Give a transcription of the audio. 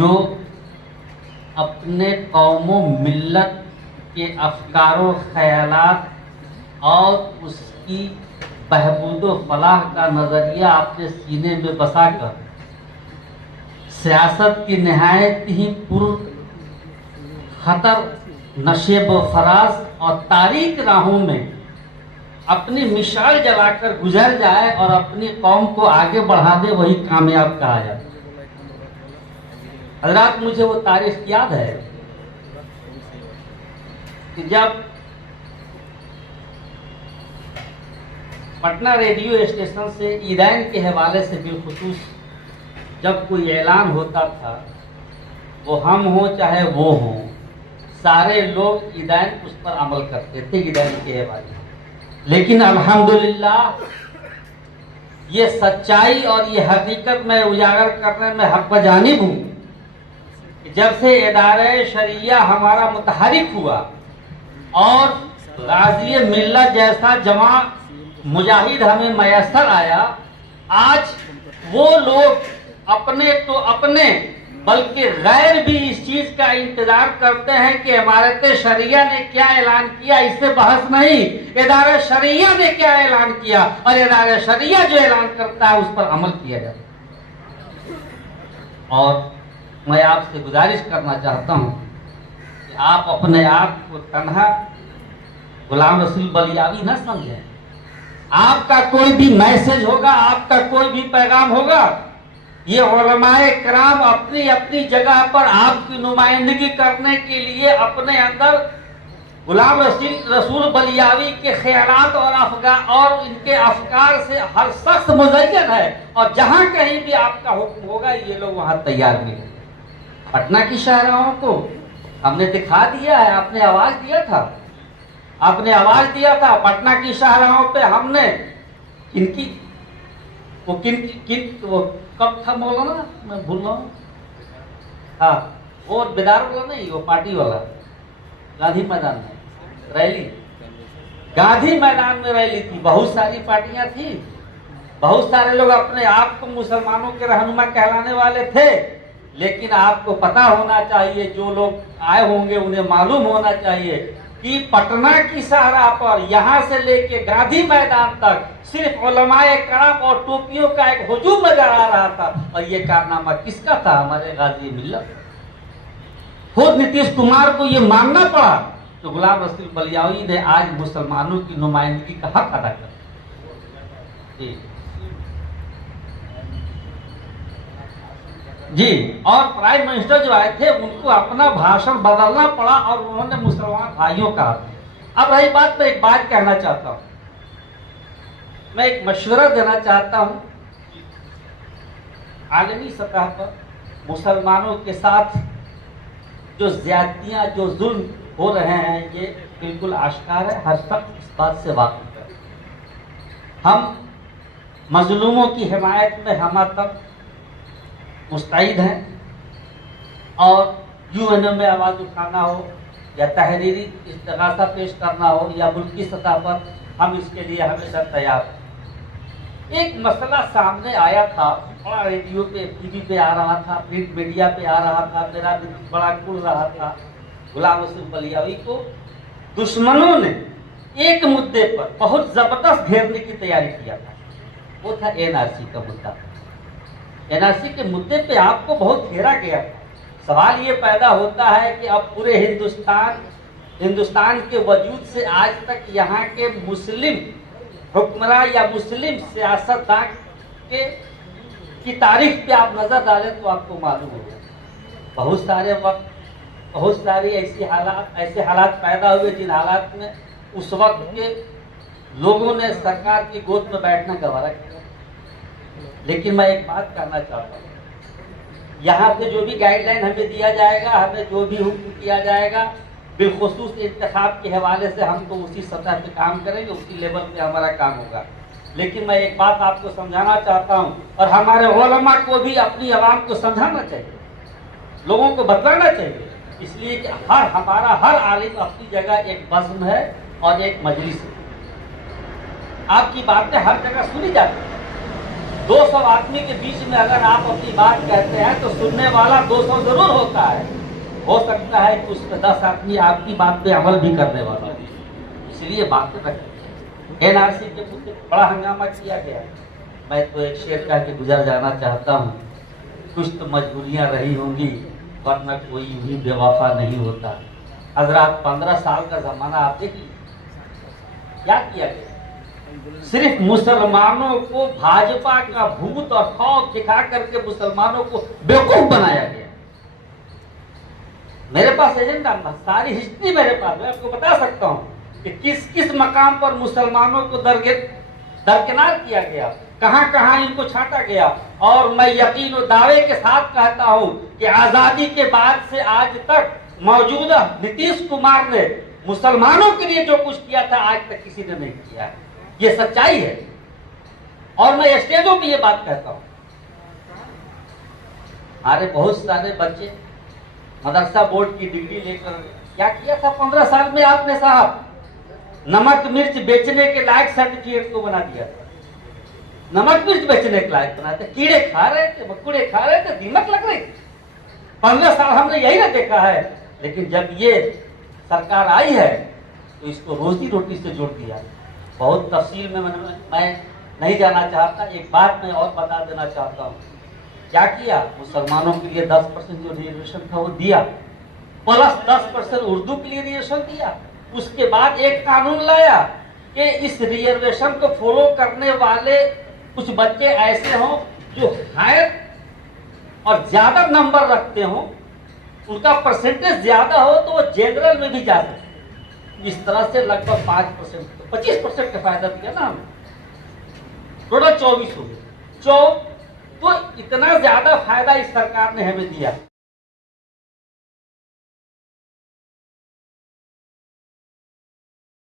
जो अपने कौमों मिल्लत के अफकारों ख्यालात और उसकी बहबूद व फलाह का नज़रिया अपने सीने में बसाकर सियासत की नहायत ही पुर खतर नशेब व फराज और तारीक राहों में अपनी मिसाल जलाकर गुजर जाए और अपनी कौम को आगे बढ़ा दे, वही कामयाब कहा जाए। हज़रात, मुझे वो तारीख याद है कि जब पटना रेडियो स्टेशन से ईदैन के हवाले से बिलखुसूस जब कोई ऐलान होता था, वो हम हो चाहे वो हो, सारे लोग ईदैन उस पर अमल करते थे, ईदैन के हवाले। लेकिन अल्हम्दुलिल्लाह ये सच्चाई और ये हकीकत में उजागर करने में हक बजानिब हूँ कि जब से इदारे शरिया हमारा मुतहरिक हुआ और गाज़ी मिल्लत जैसा जमा मुजाहिद हमें मैसर आया, आज वो लोग अपने तो अपने बल्कि गैर भी इस चीज का इंतजार करते हैं कि इमारत शरिया ने क्या ऐलान किया, इससे बहस नहीं, इदारा शरिया ने क्या ऐलान किया और इदारा शरिया जो ऐलान करता है उस पर अमल किया जाता है। और मैं आपसे गुजारिश करना चाहता हूं कि आप अपने आप को तन्हा गुलाम रसूल बलियावी न समझें। आपका कोई भी मैसेज होगा, आपका कोई भी पैगाम होगा, ये उलमाए किराम अपनी अपनी जगह पर आपकी नुमाइंदगी करने के लिए अपने अंदर गुलाम रसूल बलियावी के ख्यालात और इनके अफकार से हर शख्स मुज़य्यन है। और जहां कहीं भी आपका हुक्म होगा, ये लोग वहां तैयार भी हैं। पटना की शाहराहों को हमने दिखा दिया है, आपने आवाज दिया था, आपने आवाज दिया था। पटना की शाहराहों पे हमने किनकी वो वो कब था मौलाना, मैं भूल रहा हूँ, हाँ वो बेदार वाला नहीं, वो पार्टी वाला, गांधी मैदान में रैली, गांधी मैदान में रैली थी, बहुत सारी पार्टियां थी, बहुत सारे लोग अपने आप को मुसलमानों के रहनुमा कहलाने वाले थे। लेकिन आपको पता होना चाहिए, जो लोग आए होंगे उन्हें मालूम होना चाहिए कि पटना की शाहरा पर यहाँ से लेके गांधी मैदान तक सिर्फ उलमाए किराम और टोपियों का एक हुजूम नजर आ रहा था। और ये कारनामा किसका था? हमारे गाज़ी मिल्लत। खुद नीतीश कुमार को ये मानना पड़ा तो गुलाम रसूल बलियावी ने आज मुसलमानों की नुमाइंदगी का हक अदा कर। जी, और प्राइम मिनिस्टर जो आए थे उनको अपना भाषण बदलना पड़ा और उन्होंने मुसलमान भाइयों का। अब रही बात, मैं एक बात कहना चाहता हूं, मैं एक मशवरा देना चाहता हूं। आलमी सतह पर मुसलमानों के साथ जो ज्यादतियां, जो जुल्म हो रहे हैं, ये बिल्कुल आश्कार है, हर शख्स इस बात से वाकिफ है। हम मजलूमों की हिमायत में हम तक मुस्तैद हैं और यूएनओ में आवाज़ उठाना हो या तहरीरी इस्तिगासा पेश करना हो या मुल्की सतह पर, हम इसके लिए हमेशा तैयार हैं। एक मसला सामने आया था, बड़ा रेडियो पे, टीवी पे आ रहा था, प्रिंट मीडिया पे आ रहा था, मेरा भी बड़ा खुल रहा था। गुलाम रसूल बलियावी को दुश्मनों ने एक मुद्दे पर बहुत जबरदस्त घेरने की तैयारी किया था, वो था एनआरसी का मुद्दा। एनआरसी के मुद्दे पे आपको बहुत घेरा गया। सवाल ये पैदा होता है कि अब पूरे हिंदुस्तान के वजूद से आज तक यहाँ के मुस्लिम हुक्मरान या मुस्लिम सियासतदान की तारीख पे आप नजर डालें तो आपको मालूम होगा बहुत सारे वक्त बहुत सारी ऐसे हालात पैदा हुए जिन हालात में उस वक्त के लोगों ने सरकार की गोद में बैठना गवारा किया। लेकिन मैं एक बात करना चाहता हूँ, यहाँ पे जो भी गाइडलाइन हमें दिया जाएगा, हमें जो भी हुक्म किया जाएगा, बिलखुसूस इंतखाब के हवाले से हम तो उसी सतह पे काम करेंगे, उसी लेवल पे हमारा काम होगा। लेकिन मैं एक बात आपको समझाना चाहता हूँ और हमारे उलमा को भी अपनी आवाम को समझाना चाहिए, लोगों को बतलाना चाहिए, इसलिए कि हमारा हर आलिम अपनी जगह एक बज़्म है और एक मजलिस है। आपकी बातें हर जगह सुनी जाती है, 200 आदमी के बीच में अगर आप अपनी बात कहते हैं तो सुनने वाला 200 जरूर होता है। हो सकता है कि उसमें 10 आदमी आपकी बात पे अमल भी करने वाला है। इसलिए बात रखें। एनआरसी के मुद्दे बड़ा हंगामा किया गया। मैं तो एक शेर कह के गुजर जाना चाहता हूँ, कुछ तो मजबूरियां रही होंगी वरना कोई यूं ही बेवफा नहीं होता। हजरात 15 साल का जमाना आप देखिए क्या किया गया। सिर्फ मुसलमानों को भाजपा का भूत और खौफ दिखा करके मुसलमानों को बेवकूफ बनाया गया। मेरे पास एजेंडा था, सारी हिस्ट्री मेरे पास, मैं आपको बता सकता हूं कि किस किस मकाम पर मुसलमानों को दरकिनार किया गया, कहां कहां इनको छांटा गया। और मैं यकीन और दावे के साथ कहता हूं कि आजादी के बाद से आज तक मौजूदा नीतीश कुमार ने मुसलमानों के लिए जो कुछ किया था आज तक किसी ने नहीं किया है। ये सच्चाई है और मैं स्टेजों पे ये बात कहता हूं। हमारे बहुत सारे बच्चे मदरसा बोर्ड की डिग्री लेकर क्या किया था 15 साल में आपने साहब, नमक मिर्च बेचने के लायक सर्टिफिकेट को बना दिया था। नमक मिर्च बेचने के लायक बना थे, कीड़े खा रहे थे, मकुड़े खा रहे थे, दीमक लग रही थी। 15 साल हमने यही ना देखा है। लेकिन जब ये सरकार आई है तो इसको रोजी रोटी से जोड़ दिया। बहुत तफसील में मैं नहीं जाना चाहता। एक बात मैं और बता देना चाहता हूँ, क्या किया, मुसलमानों के लिए 10% जो रिजर्वेशन था वो दिया, प्लस 10% उर्दू के लिए रिजर्वेशन दिया। उसके बाद एक कानून लाया कि इस रिजर्वेशन को फॉलो करने वाले कुछ बच्चे ऐसे हों जो हायर और ज्यादा नंबर रखते हों, उनका परसेंटेज ज्यादा हो तो वो जनरल में भी जा सकते। इस तरह से लगभग 5% 25% का फायदा दिया ना हमें, टोटल 24 हो गए। तो इतना ज्यादा फायदा इस सरकार ने हमें दिया।